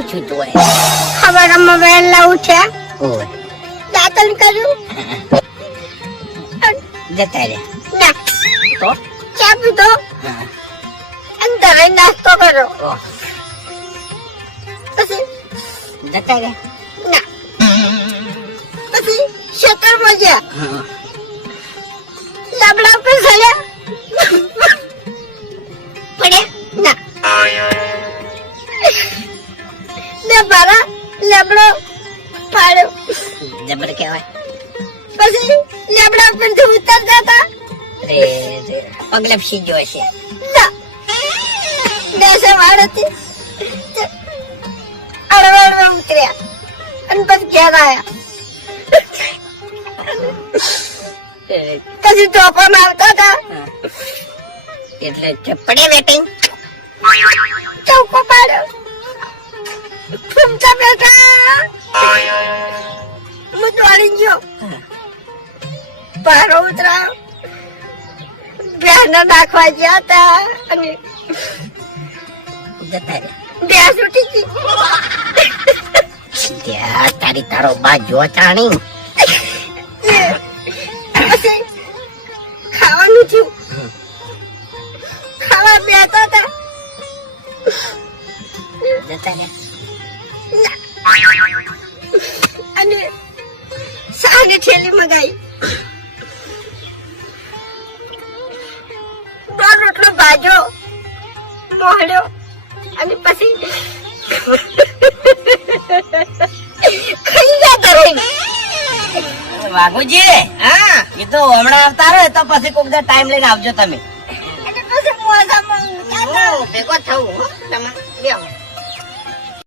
પૂછ્યું તું ખબર વહેલા ઉઠ્યા ઓય દાંતણ કર્યું જતા રે ના તો ચા પીધો હા અંદર નાસ્તો કર્યો ઓહ પછી જતા રે ના પછી ખેતરમાં ગયા હા લાબડા પર ચાલ્યા પડ્યા ના ને મારા લાબડો પાડ્યો જબર કહેવાય પછી લાબડા પરથી ઉતરતા હતા રે પગલે ફસી ગયો છે ના દેશે વાળતી અડવાડવા ઉતર્યા અને પછી ઘેર આયા પછી ચોપા મારતા હતા એટલે પડે બેટિંગ ચોપો પાડ્યો ફૂમતા બેઠા હું દોડી ગયો પારો ઉતરાયો બેહના નાખવા ગયા હતા અને જતા રે ભેંસ ઉઠી ગઈ ત્યાં તારી તારો બા જો ચાણી પછી ખાવાનું થયું ખાવા બેઠા હતા જતા રે અને સાની થેલી મગાઈ દોઢ રોટલો ભાજો મોહળ્યો અને પછી ખાઈ જતા રહી વાઘુજી હા એ તો હમણાં આવતા રહો તો પછી કોક ટાઈમ લઈને આવજો તમે અને પછી મોજામાં ઉતારતા ભેગો થવું હો તમે બેહો